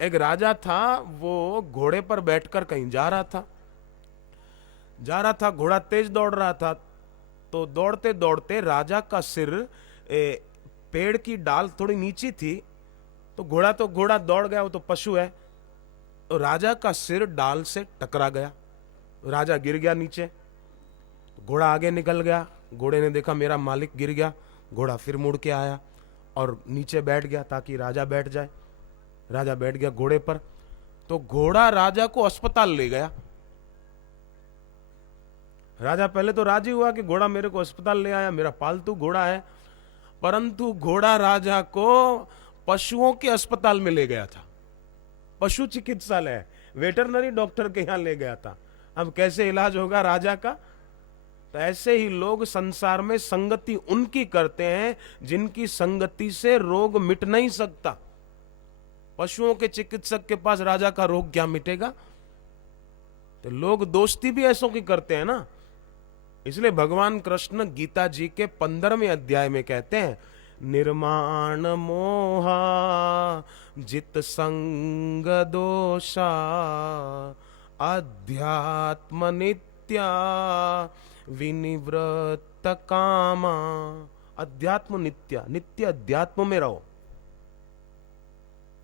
एक राजा था, वो घोड़े पर बैठकर कहीं जा रहा था, घोड़ा तेज दौड़ रहा था। तो दौड़ते दौड़ते राजा का सिर पेड़ की डाल थोड़ी नीची थी, तो घोड़ा दौड़ गया, वो तो पशु है। तो राजा का सिर डाल से टकरा गया, राजा गिर गया नीचे। घोड़ा आगे निकल गया, घोड़े ने देखा मेरा मालिक गिर गया, घोड़ा फिर मुड़ के आया और नीचे बैठ गया ताकि राजा बैठ जाए। राजा बैठ गया घोड़े पर, तो घोड़ा राजा को अस्पताल ले गया। राजा पहले तो राजी हुआ कि घोड़ा मेरे को अस्पताल ले आया, मेरा पालतू घोड़ा है, परंतु घोड़ा राजा को पशुओं के अस्पताल में ले गया था, पशु चिकित्सालय, वेटरनरी डॉक्टर के यहां ले गया था। अब कैसे इलाज होगा राजा का? तो ऐसे ही लोग संसार में संगति उनकी करते हैं जिनकी संगति से रोग मिट नहीं सकता। पशुओं के चिकित्सक के पास राजा का रोग क्या मिटेगा? तो लोग दोस्ती भी ऐसों की करते हैं ना। इसलिए भगवान कृष्ण गीता जी के 15वें अध्याय में कहते हैं, निर्माण मोहा जित संग दोषा अध्यात्म नित्या विनिवृत्त कामा। अध्यात्म नित्या, नित्य अध्यात्म में रहो,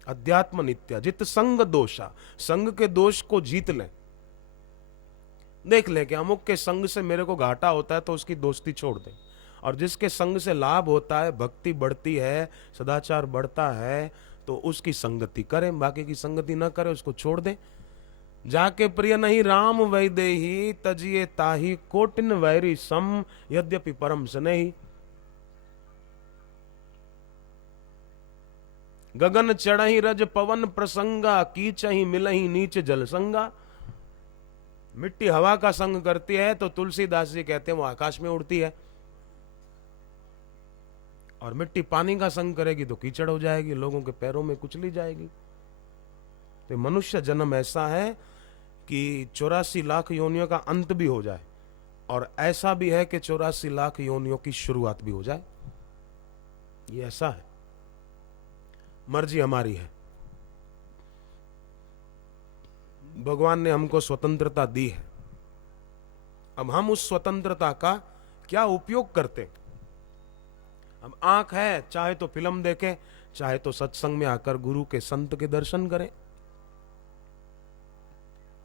अध्यात्म नित्या। जित संग दोषा, संग के दोष को जीत लें। देख ले कि अमुक के संग से मेरे को घाटा होता है तो उसकी दोस्ती छोड़ दें, और जिसके संग से लाभ होता है, भक्ति बढ़ती है, सदाचार बढ़ता है, तो उसकी संगति करें, बाकी की संगति ना करें, उसको छोड़ दें। जाके प्रिय नहीं राम वैदेही तजिए ताही कोटिन वैरी सम यद्यपि परम स्नेही। गगन चढ़ही रज पवन प्रसंगा कीचही मिलही नीच जल संगा। मिट्टी हवा का संग करती है तो तुलसीदास जी कहते हैं वो आकाश में उड़ती है, और मिट्टी पानी का संग करेगी तो कीचड़ हो जाएगी, लोगों के पैरों में कुचली जाएगी। तो मनुष्य जन्म ऐसा है कि 84 लाख योनियों का अंत भी हो जाए, और ऐसा भी है कि 84 लाख योनियों की शुरुआत भी हो जाए। ये ऐसा है, मर्जी हमारी है। भगवान ने हमको स्वतंत्रता दी है, अब हम उस स्वतंत्रता का क्या उपयोग करते। अब आंख है, चाहे तो फिल्म देखें, चाहे तो सत्संग में आकर गुरु के संत के दर्शन करें,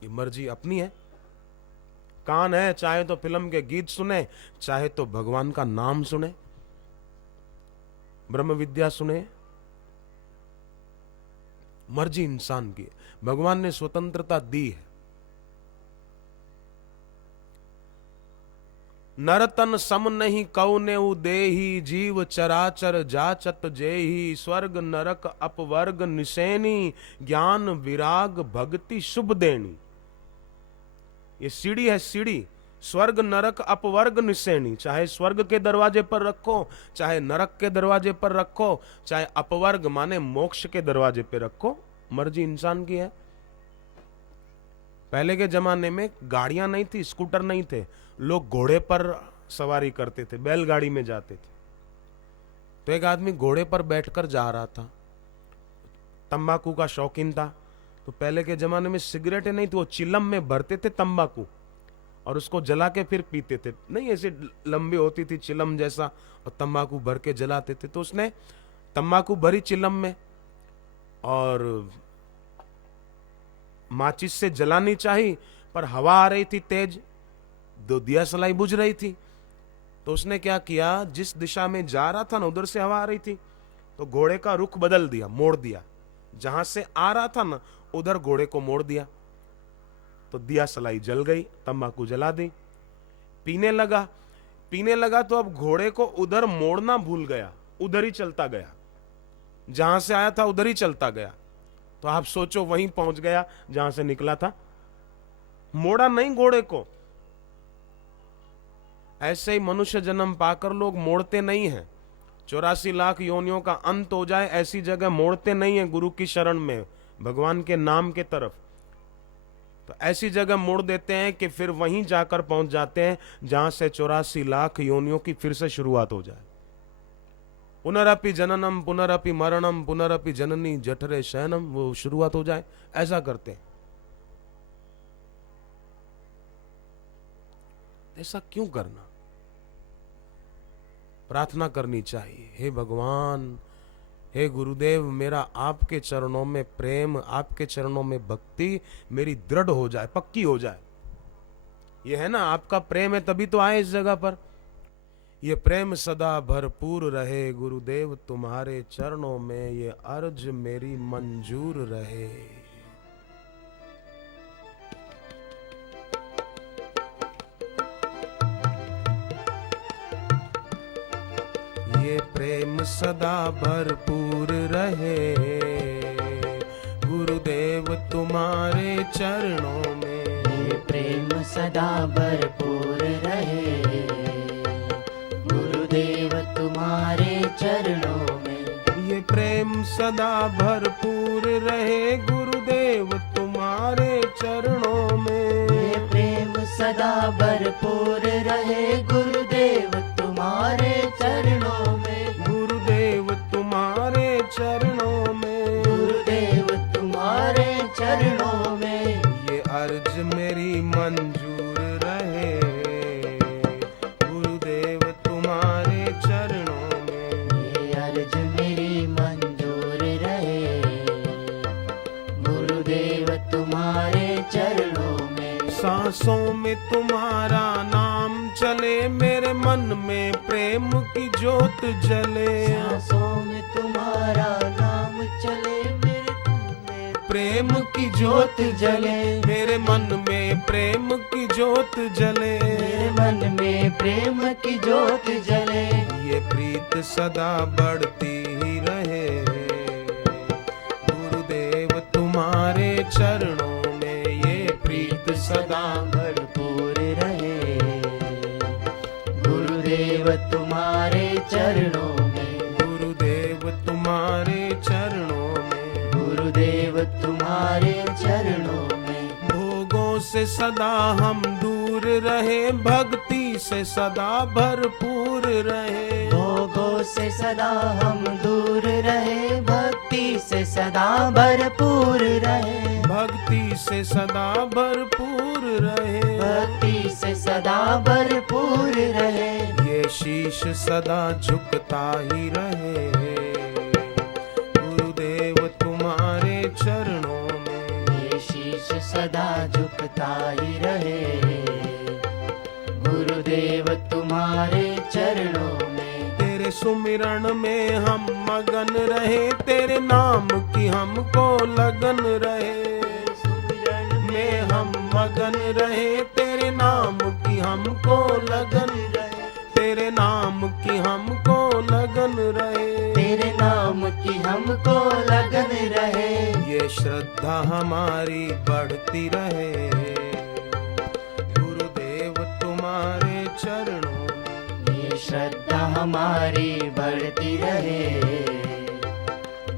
ये मर्जी अपनी है। कान है, चाहे तो फिल्म के गीत सुने, चाहे तो भगवान का नाम सुने, ब्रह्म विद्या सुने, मर्जी इंसान की। भगवान ने स्वतंत्रता दी है। नरतन सम नहीं कौने देही जीव चराचर जाचत जेही स्वर्ग नरक अपवर्ग निशेनी ज्ञान विराग भक्ति शुभ देनी। ये सीढ़ी है, सीढ़ी। स्वर्ग नरक अपवर्ग निशेनी, चाहे स्वर्ग के दरवाजे पर रखो, चाहे नरक के दरवाजे पर रखो, चाहे अपवर्ग माने मोक्ष के दरवाजे पर रखो, मर्जी इंसान की है। पहले के जमाने में गाड़ियां नहीं थी, स्कूटर नहीं थे, लोग घोड़े पर सवारी करते थे, बैलगाड़ी में जाते थे। तो एक आदमी घोड़े पर बैठकर जा रहा था, तंबाकू का शौकीन था। तो पहले के जमाने में सिगरेटें नहीं थी, वो चिलम में भरते थे तंबाकू और उसको जला के फिर पीते थे। नहीं ऐसे लंबी होती थी चिलम जैसा, और तंबाकू भर के जलाते थे। तो उसने तंबाकू भरी चिलम में, और माचिस से जलानी चाहिए, पर हवा आ रही थी तेज, दो दिया सलाई बुझ रही थी। तो उसने क्या किया, जिस दिशा में जा रहा था ना उधर से हवा आ रही थी, तो घोड़े का रुख बदल दिया, मोड़ दिया, जहां से आ रहा था ना उधर घोड़े को मोड़ दिया। तो दिया सलाई जल गई, तंबाकू जला दी। पीने लगा तो अब घोड़े को उधर मोड़ना भूल गया, उधर ही चलता गया, जहां से आया था उधर ही चलता गया। तो आप सोचो वहीं पहुंच गया जहां से निकला था, मोड़ा नहीं घोड़े को। ऐसे ही मनुष्य जन्म पाकर लोग मोड़ते नहीं हैं। 84 लाख योनियों का अंत हो जाए ऐसी जगह मोड़ते नहीं है, गुरु की शरण में, भगवान के नाम के तरफ। तो ऐसी जगह मोड़ देते हैं कि फिर वहीं जाकर पहुंच जाते हैं जहां से 84 लाख योनियों की फिर से शुरुआत हो जाए। पुनरपि जननम पुनरपि मरणम पुनरपि जननी जठरे शयनम, वो शुरुआत हो जाए, ऐसा करते हैं। ऐसा क्यों करना? प्रार्थना करनी चाहिए, हे भगवान, हे गुरुदेव, मेरा आपके चरणों में प्रेम, आपके चरणों में भक्ति मेरी दृढ़ हो जाए, पक्की हो जाए। ये है ना, आपका प्रेम है तभी तो आए इस जगह पर। ये प्रेम सदा भरपूर रहे गुरुदेव तुम्हारे चरणों में, ये अर्ज मेरी मंजूर रहे। ये प्रेम सदा भरपूर रहे गुरुदेव तुम्हारे चरणों में, ये प्रेम सदा भरपूर रहे गुरुदेव तुम्हारे चरणों में। ये प्रेम सदा भरपूर रहे गुरुदेव तुम्हारे चरणों में, ये प्रेम सदा भरपूर रहे गुरुदेव तुम्हारे चरणों में, गुरुदेव तुम्हारे चरणों में, गुरुदेव तुम्हारे चरणों में। ये अर्ज मेरी मंजूर रहे गुरुदेव तुम्हारे चरणों में, ये अर्ज मेरी मंजूर रहे गुरुदेव तुम्हारे चरणों में। सांसों में तुम्हारा नाम चले, मेरे मन में प्रेम की ज्योत जले, सांसों में तुम्हारा नाम चले, मेरे मन में प्रेम की ज्योत जले, मेरे मन में प्रेम की ज्योत जले, मेरे मन में प्रेम की ज्योत जले। ये प्रीत सदा बढ़ती ही रहे गुरुदेव तुम्हारे चरणों में, ये प्रीत सदा भरपूर रहे गुरुदेव तुम्हारे चरणों में, गुरुदेव तुम्हारे चरणों में, गुरुदेव तुम्हारे चरणों में। भोगों से सदा हम दूर रहे, भक्ति से सदा भरपूर रहे, भोगों से सदा हम दूर रहे, भक्ति से सदा भरपूर रहे, भक्ति से सदा भरपूर रहे, भक्ति से सदा भरपूर रहे। ये शीश सदा झुकता ही रहे गुरुदेव तुम्हारे चरणों में, ये शीश सदा झुकता ही रहे गुरुदेव तुम्हारे चरणों में। तेरे सुमिरन में हम मगन रहे, तेरे नाम की हमको लगन रहे, में हम मगन रहे, तेरे नाम की हमको लगन रहे, तेरे नाम की हमको लगन रहे, तेरे नाम की हमको लगन रहे। ये श्रद्धा हमारी बढ़ती रहे गुरुदेव तुम्हारे चरणों में, ये श्रद्धा हमारी बढ़ती रहे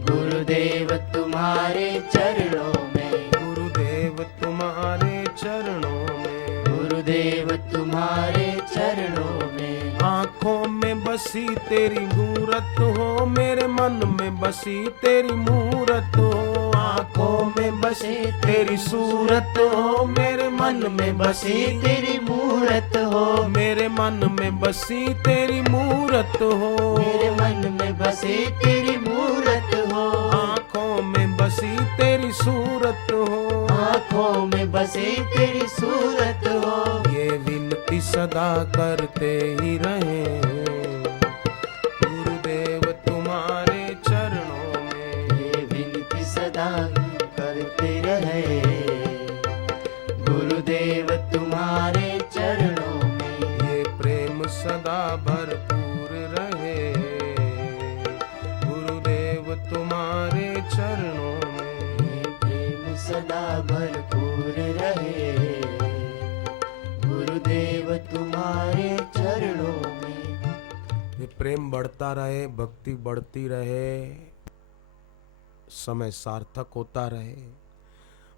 गुरुदेव तुम्हारे चरणों में, गुरुदेव तुम्हारे चरणों में, गुरुदेव तुम्हारे चरणों में। आँखों में बसी तेरी मूरत हो, मेरे मन में बसी तेरी मूरत हो, आँखों में बसी तेरी सूरत हो, मेरे मन में बसी तेरी मूरत हो, मेरे मन में बसी तेरी मूरत हो, मेरे मन में बसे तेरी मूरत हो, आँखों में बसी तेरी सूरत हो, आँखों में बसे तेरी सूरत हो। ये विनती सदा करते ही रहे गुरुदेव तुम्हारे चरणों में, ये विनती सदा करते रहे गुरुदेव तुम्हारे चरणों में, ये प्रेम सदा भरपूर रहे गुरुदेव तुम्हारे चरणों में, ये प्रेम सदा भरपूर रहे गुरुदेव तुम्हारे चरणों में। ये प्रेम बढ़ता रहे, भक्ति बढ़ती रहे, समय सार्थक होता रहे,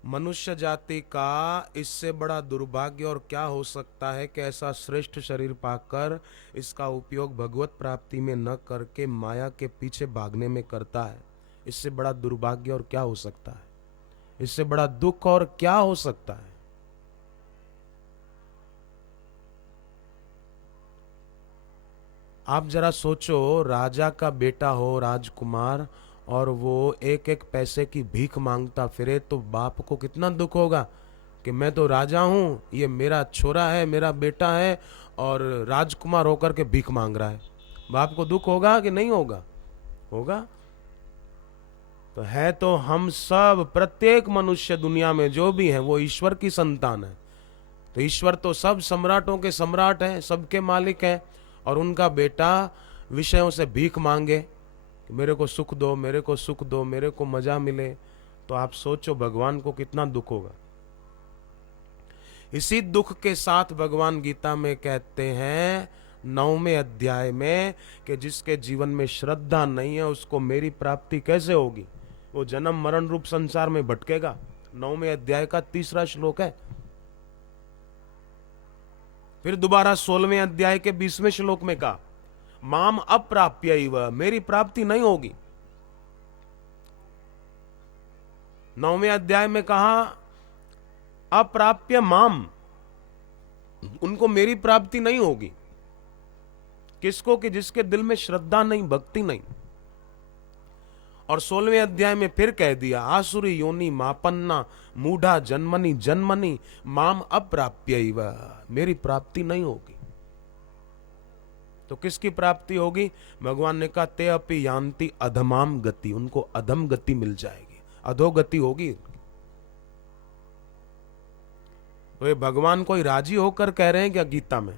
मनुष्य जाति का इससे बड़ा दुर्भाग्य और क्या हो सकता है कि ऐसा श्रेष्ठ शरीर पाकर इसका उपयोग भगवत प्राप्ति में न करके माया के पीछे भागने में करता है। इससे बड़ा दुर्भाग्य और क्या हो सकता है? इससे बड़ा दुख और क्या हो सकता है? आप जरा सोचो, राजा का बेटा हो, राजकुमार, और वो एक एक पैसे की भीख मांगता फिरे तो बाप को कितना दुख होगा कि मैं तो राजा हूं, ये मेरा छोरा है, मेरा बेटा है और राजकुमार होकर के भीख मांग रहा है। बाप को दुख होगा कि नहीं होगा? होगा। तो है तो हम सब, प्रत्येक मनुष्य दुनिया में जो भी है वो ईश्वर की संतान है। तो ईश्वर तो सब सम्राटों के सम्राट हैं, सबके मालिक हैं, और उनका बेटा विषयों से भीख मांगे कि मेरे को सुख दो, मेरे को सुख दो, मेरे को मजा मिले, तो आप सोचो भगवान को कितना दुख होगा। इसी दुख के साथ भगवान गीता में कहते हैं 9वें अध्याय में कि जिसके जीवन में श्रद्धा नहीं है उसको मेरी प्राप्ति कैसे होगी? वो जन्म मरण रूप संसार में भटकेगा। 9वें अध्याय का 3रा श्लोक है। फिर दोबारा 16वें अध्याय के 20वें श्लोक में कहा माम अप्राप्य, मेरी प्राप्ति नहीं होगी। 9वें अध्याय में कहा अप्राप्य माम, उनको मेरी प्राप्ति नहीं होगी। किसको? कि जिसके दिल में श्रद्धा नहीं, भक्ति नहीं। और 16वें अध्याय में फिर कह दिया आसुरी योनि मापन्ना मूढ़ा जन्मनी जन्मनी माम अप्राप्य, मेरी प्राप्ति नहीं होगी। तो किसकी प्राप्ति होगी? भगवान ने कहा ते अपि यान्ति अधमाम गति, उनको अधम गति मिल जाएगी, अधोगति होगी। तो ये भगवान कोई राजी होकर कह रहे हैं क्या गीता में?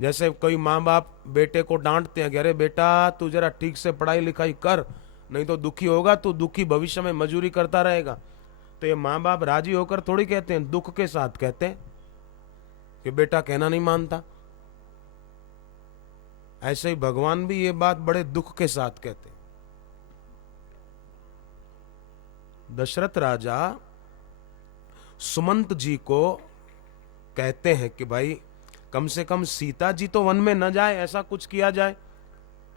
जैसे कोई माँ बाप बेटे को डांटते हैं, अरे बेटा तू जरा ठीक से पढ़ाई लिखाई कर, नहीं तो दुखी होगा, तू दुखी भविष्य में मजूरी करता रहेगा। तो ये माँ बाप राजी होकर थोड़ी कहते हैं, दुख के साथ कहते हैं कि बेटा कहना नहीं मानता। ऐसे ही भगवान भी ये बात बड़े दुख के साथ कहते हैं। दशरथ राजा सुमंत जी को कहते हैं कि भाई कम से कम सीता जी तो वन में न जाए, ऐसा कुछ किया जाए।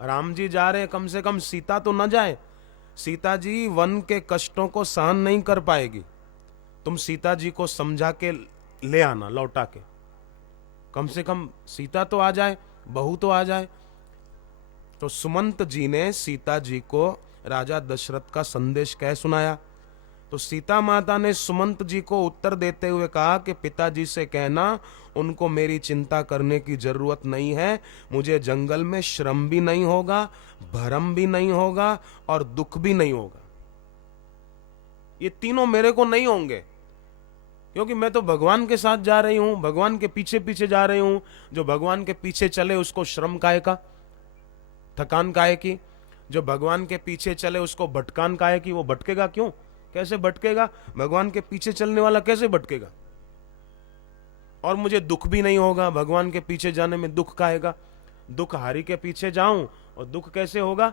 राम जी जा रहे हैं, कम से कम सीता तो न जाए, सीता जी वन के कष्टों को सहन नहीं कर पाएगी, तुम सीता जी को समझा के ले आना, लौटा के, कम से कम सीता तो आ जाए, बहू तो आ जाए। तो सुमंत जी ने सीता जी को राजा दशरथ का संदेश कह सुनाया। तो सीता माता ने सुमंत जी को उत्तर देते हुए कहा कि पिताजी से कहना उनको मेरी चिंता करने की जरूरत नहीं है, मुझे जंगल में श्रम भी नहीं होगा, भरम भी नहीं होगा और दुख भी नहीं होगा। ये तीनों मेरे को नहीं होंगे, क्योंकि मैं तो भगवान के साथ जा रही हूं, भगवान के पीछे पीछे जा रही हूं। जो भगवान के पीछे चले उसको श्रम काहे का, थकान काहे की? जो भगवान के पीछे चले उसको भटकान काहे की? वो भटकेगा क्यों? कैसे भटकेगा? भगवान के पीछे चलने वाला कैसे भटकेगा? और मुझे दुख भी नहीं होगा, भगवान के पीछे जाने में दुख काहेगा? दुख हारी के पीछे जाऊं और दुख कैसे होगा?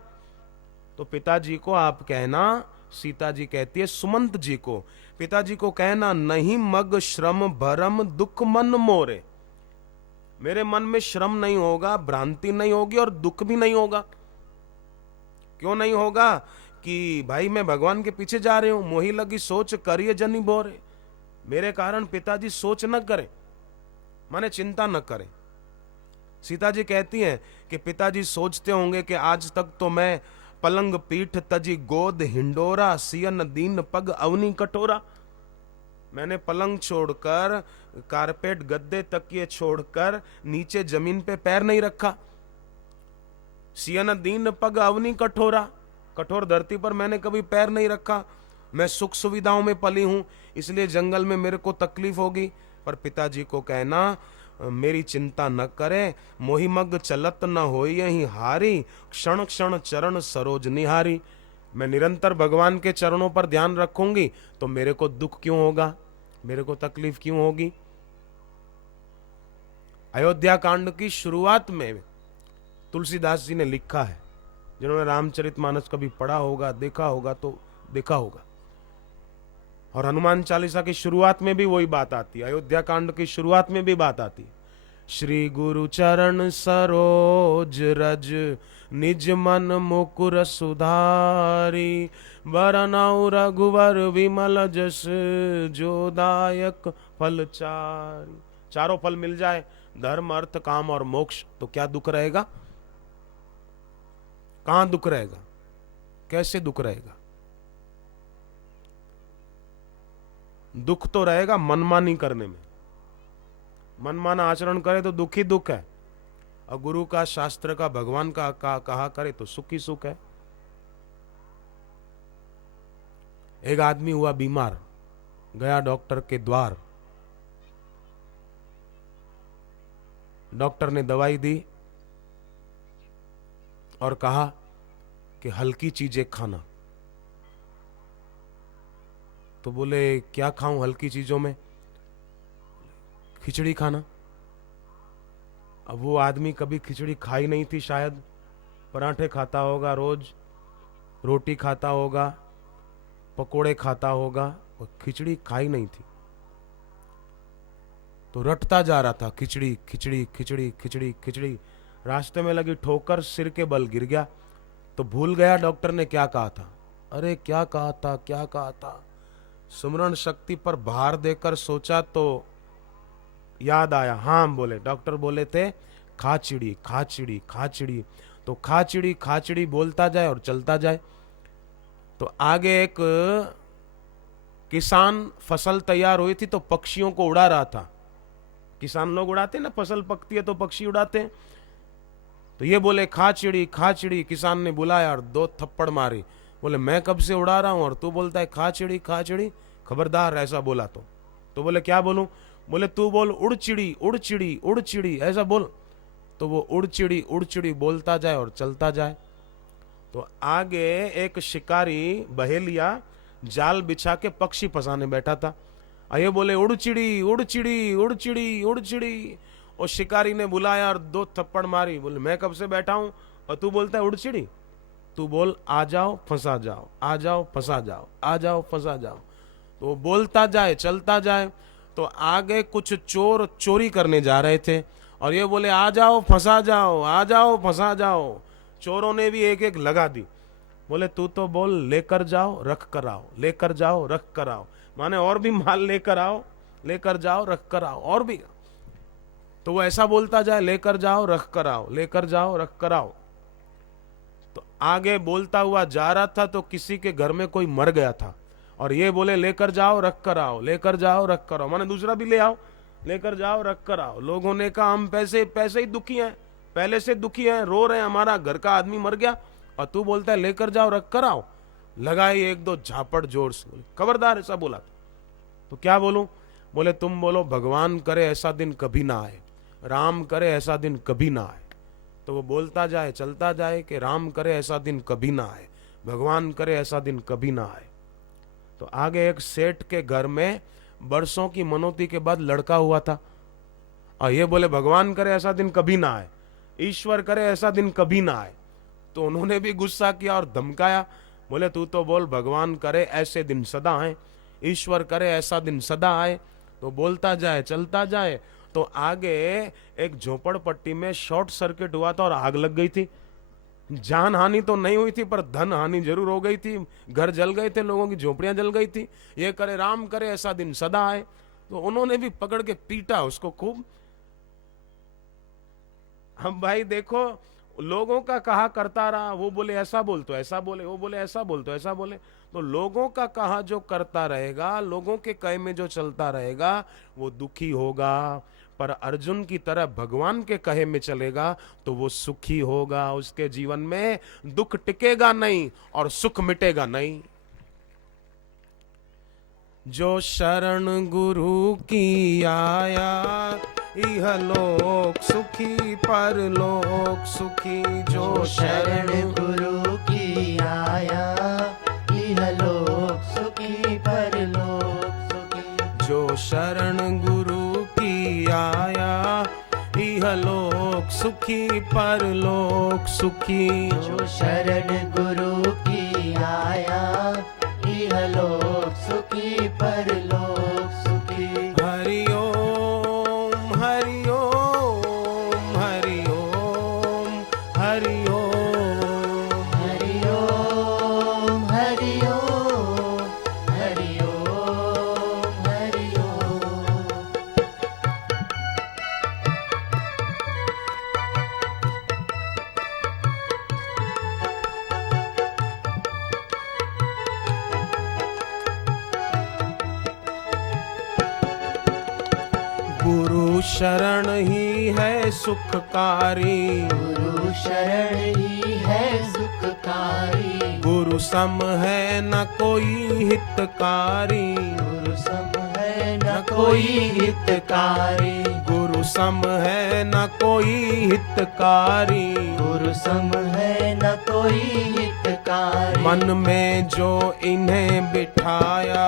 तो पिताजी को आप कहना, सीता जी कहती है सुमंत जी को, पिताजी को कहना नहीं मग श्रम भरम दुख मन मोरे, मेरे मन में श्रम नहीं होगा, भ्रांति नहीं होगी और दुख भी नहीं होगा। क्यों नहीं होगा? कि भाई मैं भगवान के पीछे जा रही हूं, मोही लगी सोच करिए जनी बोरे, मेरे कारण पिताजी सोच न करें, माने चिंता न करें। सीता जी कहती हैं कि पिताजी सोचते होंगे कि आज तक तो मैं पलंग पीठ तजी गोद हिंडोरा सियन दीन पग अवनी कटोरा, मैंने पलंग छोड़कर, कारपेट गद्दे तकिए छोड़कर नीचे जमीन पे पैर नहीं रखा। सियन दीन पग अवनी कठोरा, कठोर धरती पर मैंने कभी पैर नहीं रखा। मैं सुख सुविधाओं में पली हूं, इसलिए जंगल में मेरे को तकलीफ होगी। पर पिताजी को कहना मेरी चिंता न करे, मोहि मग चलत न होई यही हारी, क्षण क्षण चरण सरोज निहारी, मैं निरंतर भगवान के चरणों पर ध्यान रखूंगी तो मेरे को दुख क्यों होगा, मेरे को तकलीफ क्यों होगी? अयोध्या कांड की शुरुआत में तुलसीदास जी ने लिखा है, जिन्होंने रामचरितमानस कभी पढ़ा होगा, देखा होगा तो देखा होगा और हनुमान चालीसा की शुरुआत में भी वही बात आती है, अयोध्या कांड की शुरुआत में भी बात आती है, श्री गुरु चरण सरोज रज निज मन मुकुर सुधारी, बरनउँ रघुवर विमल जस जो दायक फल चारि। चारों फल मिल जाए, धर्म अर्थ काम और मोक्ष, तो क्या दुख रहेगा? कहां दुख रहेगा? कैसे दुख रहेगा? दुख तो रहेगा मनमानी करने में। मनमाना आचरण करे तो दुख ही दुख है, और गुरु का, शास्त्र का, भगवान का कहा करे तो सुख ही सुख है। एक आदमी हुआ बीमार, गया डॉक्टर के द्वार, डॉक्टर ने दवाई दी और कहा कि हल्की चीजें खाना। तो बोले क्या खाऊं हल्की चीजों में? खिचड़ी खाना। अब वो आदमी कभी खिचड़ी खाई नहीं थी, शायद पराठे खाता होगा रोज, रोटी खाता होगा, पकोड़े खाता होगा, और खिचड़ी खाई नहीं थी। तो रटता जा रहा था, खिचड़ी खिचड़ी खिचड़ी खिचड़ी खिचड़ी। रास्ते में लगी ठोकर, सिर के बल गिर गया। तो भूल गया डॉक्टर ने क्या कहा था। अरे क्या कहा था, क्या कहा था? सुमरण शक्ति पर भार देकर सोचा तो याद आया। हाँ बोले, डॉक्टर बोले थे खाचिड़ी खाचिड़ी खाचिड़ी। तो खाचिड़ी खाचिड़ी बोलता जाए और चलता जाए। तो आगे एक किसान, फसल तैयार हुई थी तो पक्षियों को उड़ा रहा था। किसान लोग उड़ाते ना, फसल पकती है तो पक्षी उड़ाते हैं। तो ये बोले खाचिड़ी खाचिड़ी। किसान ने बुलाया और 2 थप्पड़ मारी। बोले मैं कब से उड़ा रहा हूं और तू बोलता है खाचिड़ी खाचिड़ी? खबरदार ऐसा बोला तो बोले क्या बोलूं? बोले तू बोल उड़ चिड़ी उड़ चिड़ी उड़ चिड़ी, ऐसा बोल। तो वो उड़ चिड़ी बोलता जाए और चलता जाए। तो आगे एक शिकारी बहेलिया जाल बिछा के पक्षी फंसाने बैठा था। ये बोले उड़ चिड़ी उड़ चिड़ी उड़ चिड़ी उड़ चिड़ी। और शिकारी ने बुलाया और 2 थप्पड़ मारी। बोले मैं कब से बैठा हूं और तू बोलता है उड़ चिड़ी? तू बोल आ जाओ फंसा जाओ, आ जाओ फंसा जाओ, आ जाओ फंसा जाओ। तो वो बोलता जाए चलता जाए। तो आगे कुछ चोर चोरी करने जा रहे थे और ये बोले आ जाओ फंसा जाओ, आ जाओ फंसा जाओ। चोरों ने भी एक एक लगा दी। बोले तू तो बोल लेकर जाओ रख कर आओ, लेकर जाओ रख कर आओ, माने और भी माल लेकर आओ, लेकर जाओ रख कर आओ, और भी। तो वो ऐसा बोलता जाए लेकर जाओ रख कर आओ, लेकर जाओ रख कर आओ। तो आगे बोलता हुआ जा रहा था तो किसी के घर में कोई मर गया था और ये बोले लेकर जाओ रख कर आओ, लेकर जाओ रख कर आओ, माने दूसरा भी ले आओ, लेकर जाओ रख कर आओ। लोगों ने कहा हम पैसे ही दुखी हैं, पहले से दुखी हैं, रो रहे हैं, हमारा घर का आदमी मर गया और तू बोलता है लेकर जाओ रख कर आओ। लगाई 1-2 झापड़ जोर से। बोले खबरदार ऐसा बोला तो क्या बोलूं? बोले तुम बोलो भगवान करे ऐसा दिन कभी ना आए, राम करे ऐसा दिन कभी ना आए। तो वो बोलता जाए चलता जाए कि राम करे ऐसा दिन कभी ना आए, भगवान करे ऐसा दिन कभी ना आए। तो आगे एक सेठ के घर में बरसों की मनौती के बाद लड़का हुआ था और ये बोले भगवान करे ऐसा दिन कभी ना आए, ईश्वर करे ऐसा दिन कभी ना आए। तो उन्होंने भी गुस्सा किया और धमकाया। बोले तू तो बोल भगवान करे ऐसे दिन सदा आए, ईश्वर करे ऐसा दिन सदा आए। तो बोलता जाए चलता जाए। तो आगे एक झोपड़पट्टी में शॉर्ट सर्किट हुआ था और आग लग गई थी। जान हानि तो नहीं हुई थी पर धन हानि जरूर हो गई थी, घर जल गए थे, लोगों की झोपड़ियां जल गई थी। ये करे राम करे ऐसा दिन सदा आए। तो उन्होंने भी पकड़ के पीटा उसको खूब। हम भाई देखो लोगों का कहा करता रहा, वो बोले ऐसा बोल तो ऐसा बोले, वो बोले ऐसा बोल तो ऐसा बोले। तो लोगों का कहा जो करता रहेगा, लोगों के कहे में जो चलता रहेगा वो दुखी होगा, पर अर्जुन की तरह भगवान के कहे में चलेगा तो वो सुखी होगा। उसके जीवन में दुख टिकेगा नहीं और सुख मिटेगा नहीं। जो शरण गुरु की आया, इह लोक सुखी परलोक सुखी। जो शरण गुरु की आया, इह लोक सुखी परलोक सुखी। जो शरण गुरु की आया, इह लोक सुखी परलोक सुखी। जो शरण गुरु की आया, इहलोक सुखी परलोक सुखी। हरि ओम हरि ओम हरि ओम हरि ओम हरि ओम हरि ओम हरि ओम हरि ओम। गुरु शरण ही है सुखकारी, गुरु शरण ही है सुखकारी। गुरु सम है न कोई हितकारी, गुरु सम है न कोई हितकारी। गुरु सम है न कोई हितकारी। गुरु सम है न कोई हितकारी। मन में जो इन्हें बिठाया,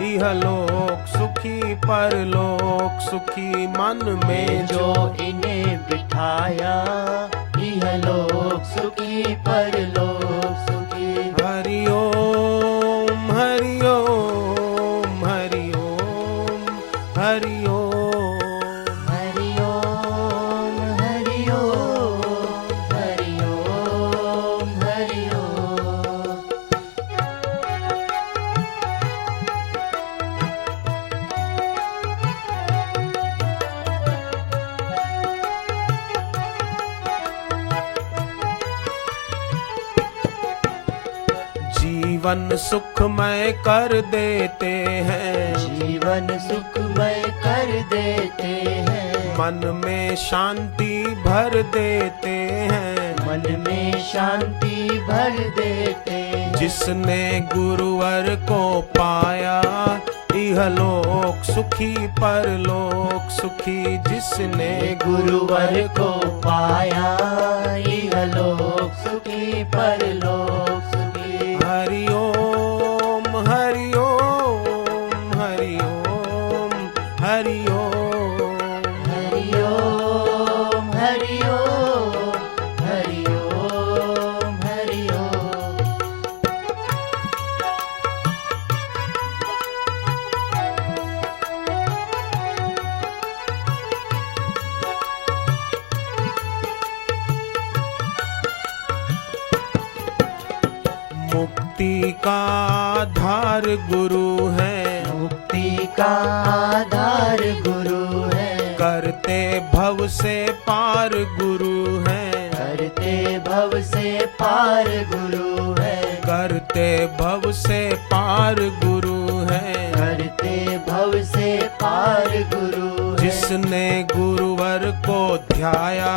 इहलोक सुखी परलोक सुखी। मन में जो इन्हें बिठाया, इहलोक सुखी परलोक सुखी। हरि ओम हरि ओम हरि ओम हरि ओम हरि ओम हरि ओम हरि ओम हरि ओम। जीवन सुखमय कर देते हैं, जीवन सुखमय कर देते हैं। मन में शांति भर देते हैं। मन में शांति भर देते हैं। जिसने गुरुवर को पाया, इहलोक सुखी परलोक सुखी। जिसने गुरुवर को पाया, इहलोक सुखी परलोक सुखी। हरि ओम हरि ओम हरि ओम हरि ओम हरि ओम हरि ओम हरि ओम हरि ओम। मुक्ति का आधार गुरु है, मुक्ति का आधार गुरु है। करते भव से पार गुरु है। करते भव से पार गुरु है। करते भव से पार गुरु है। करते भव से पार गुरु है। जिसने गुरुवर को ध्याया,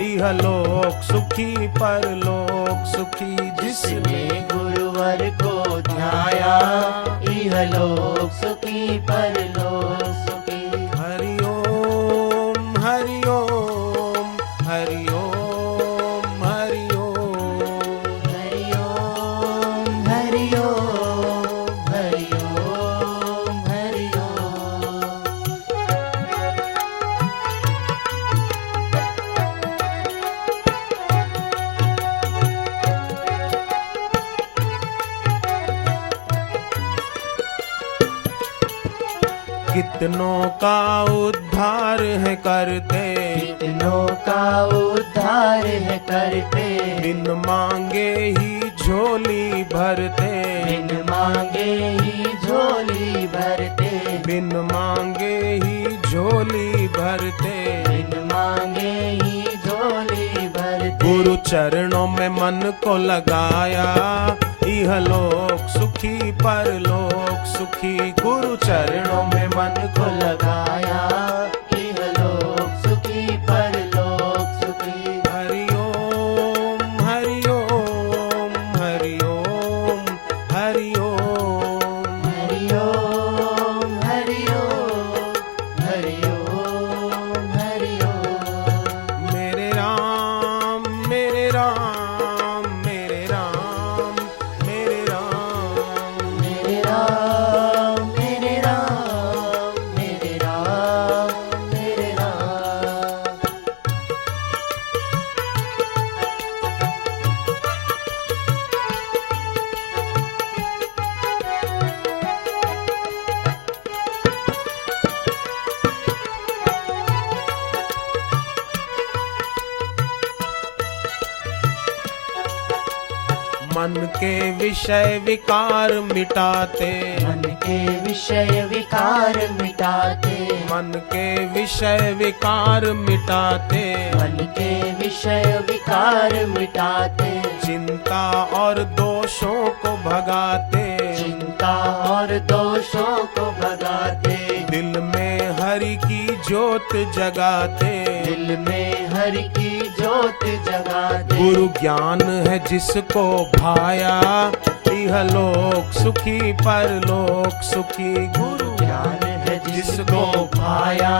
इहलोक सुखी परलोक सुखी। जिसने जिसने गुरुवर को ध्याया, इहलोक सुखी परलोक सुखी। हरि ओम हरि ओम हरि ओम हरि ओम हरि ओम हरि ओम हरि ओम हरि ओम। कितनों का उद्धार है करते, कितनों का उद्धार है करते। बिन मांगे ही झोली भरते। बिन मांगे ही झोली भरते। बिन मांगे ही झोली भरते। बिन मांगे ही झोली भरते। गुरु चरणों में मन को लगाया, इहलोक सुखी परलोक सुखी। गुरु चरणों में मन को को लगाया, इहलोक सुखी परलोक सुखी। हरि ओम हरि ओम हरि ओम हरि ओम हरि ओम हरि ओम हरि ओम हरि ओम। मेरे राम मेरे राम मेरे राम मेरे राम मेरे राम मेरे राम मेरे राम मन के विषय विकार मिटाते, मन के विषय विकार मिटाते, मन के विषय विकार मिटाते, मन के विषय विकार मिटाते, चिंता और दोषों को भगाते, चिंता और दोषों को भगाते, दिल में हरि की ज्योत जगाते, दिल में हरि की ज्योत जगाते। गुरु ज्ञान है जिसको भाया, इह लोक सुखी परलोक सुखी। गुरु ज्ञान है जिसको पाया,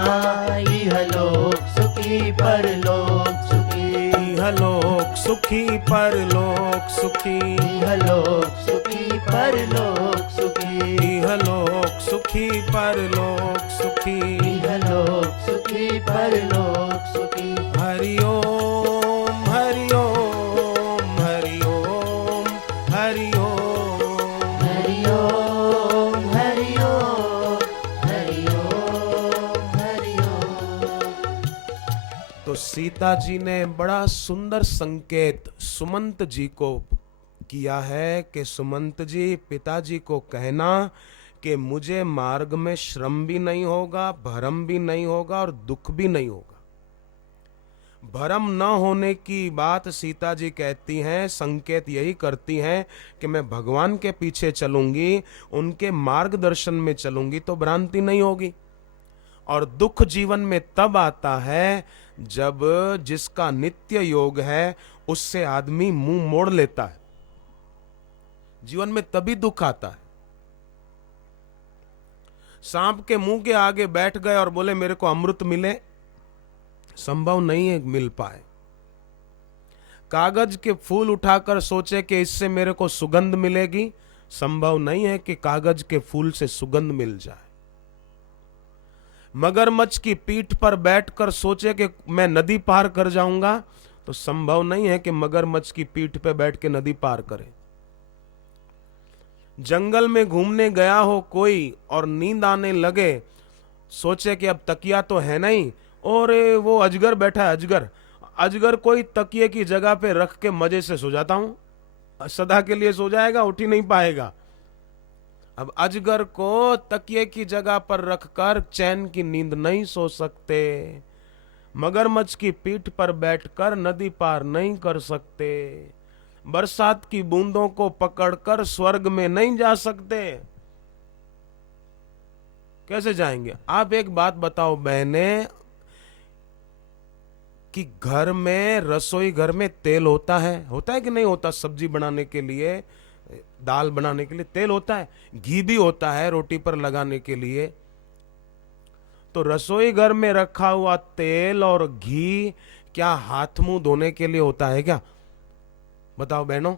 यह लोक सुखी परलोक सुखी, इह लोक सुखी परलोक सुखी, यह लोक सुखी परलोक सुखी, इह लोक सुखी परलोक सुखी। यह लोक सुखी परलोक सुखी। हरि ओम हरि ओम हरि ओम हरि ओम। हरि ओम हरि ओम हरि ओम हरि ओम। तो सीता जी ने बड़ा सुंदर संकेत सुमंत जी को किया है कि सुमंत जी, पिताजी को कहना कि मुझे मार्ग में श्रम भी नहीं होगा, भरम भी नहीं होगा और दुख भी नहीं होगा। भरम न होने की बात सीता जी कहती हैं, संकेत यही करती हैं कि मैं भगवान के पीछे चलूंगी, उनके मार्गदर्शन में चलूंगी तो भ्रांति नहीं होगी। और दुख जीवन में तब आता है जब जिसका नित्य योग है उससे आदमी मुंह मोड़ लेता है, जीवन में तभी दुख आता है। सांप के मुंह के आगे बैठ गए और बोले मेरे को अमृत मिले, संभव नहीं है मिल पाए। कागज के फूल उठाकर सोचे कि इससे मेरे को सुगंध मिलेगी, संभव नहीं है कि कागज के फूल से सुगंध मिल जाए। मगरमच्छ की पीठ पर बैठकर सोचे कि मैं नदी पार कर जाऊंगा, तो संभव नहीं है कि मगरमच्छ की पीठ पर बैठ के नदी पार करे। जंगल में घूमने गया हो कोई और नींद आने लगे, सोचे कि अब तकिया तो है नहीं, और वो अजगर बैठा है, अजगर कोई तकिए की जगह पे रख के मजे से सो जाता हूं, सदा के लिए सो जाएगा, उठ ही नहीं पाएगा। अब अजगर को तकिए की जगह पर रखकर चैन की नींद नहीं सो सकते, मगरमच्छ की पीठ पर बैठकर नदी पार नहीं कर सकते, बरसात की बूंदों को पकड़कर स्वर्ग में नहीं जा सकते। कैसे जाएंगे? आप एक बात बताओ बहने, कि घर में, रसोई घर में तेल होता है कि नहीं होता? सब्जी बनाने के लिए, दाल बनाने के लिए तेल होता है, घी भी होता है रोटी पर लगाने के लिए। तो रसोई घर में रखा हुआ तेल और घी क्या हाथ मुंह धोने के लिए होता है क्या? बताओ बहनों,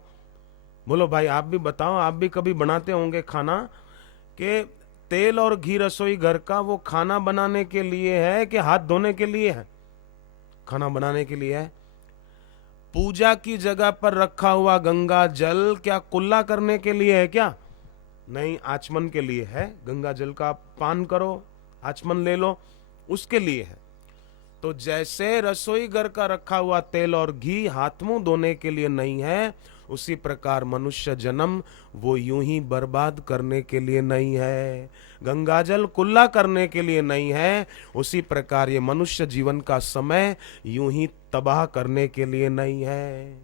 बोलो भाई, आप भी बताओ, आप भी कभी बनाते होंगे खाना, कि तेल और घी रसोई घर का वो खाना बनाने के लिए है कि हाथ धोने के लिए है? खाना बनाने के लिए है। पूजा की जगह पर रखा हुआ गंगा जल क्या कुल्ला करने के लिए है क्या? नहीं, आचमन के लिए है। गंगा जल का पान करो, आचमन ले लो, उसके लिए है। तो जैसे रसोई घर का रखा हुआ तेल और घी हाथ मुंह धोने के लिए नहीं है, उसी प्रकार मनुष्य जन्म वो यूं ही बर्बाद करने के लिए नहीं है, गंगाजल कुल्ला करने के लिए नहीं है। उसी प्रकार ये मनुष्य जीवन का समय यूं ही तबाह करने के लिए नहीं है।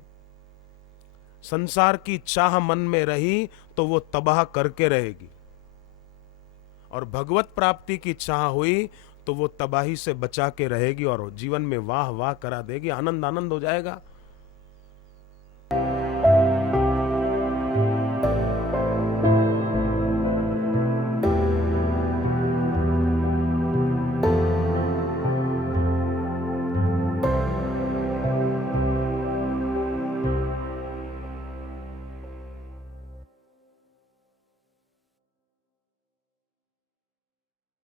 संसार की चाह मन में रही तो वो तबाह करके रहेगी, और भगवत प्राप्ति की चाह हुई तो वो तबाही से बचा के रहेगी और जीवन में वाह वाह करा देगी, आनंद आनंद हो जाएगा।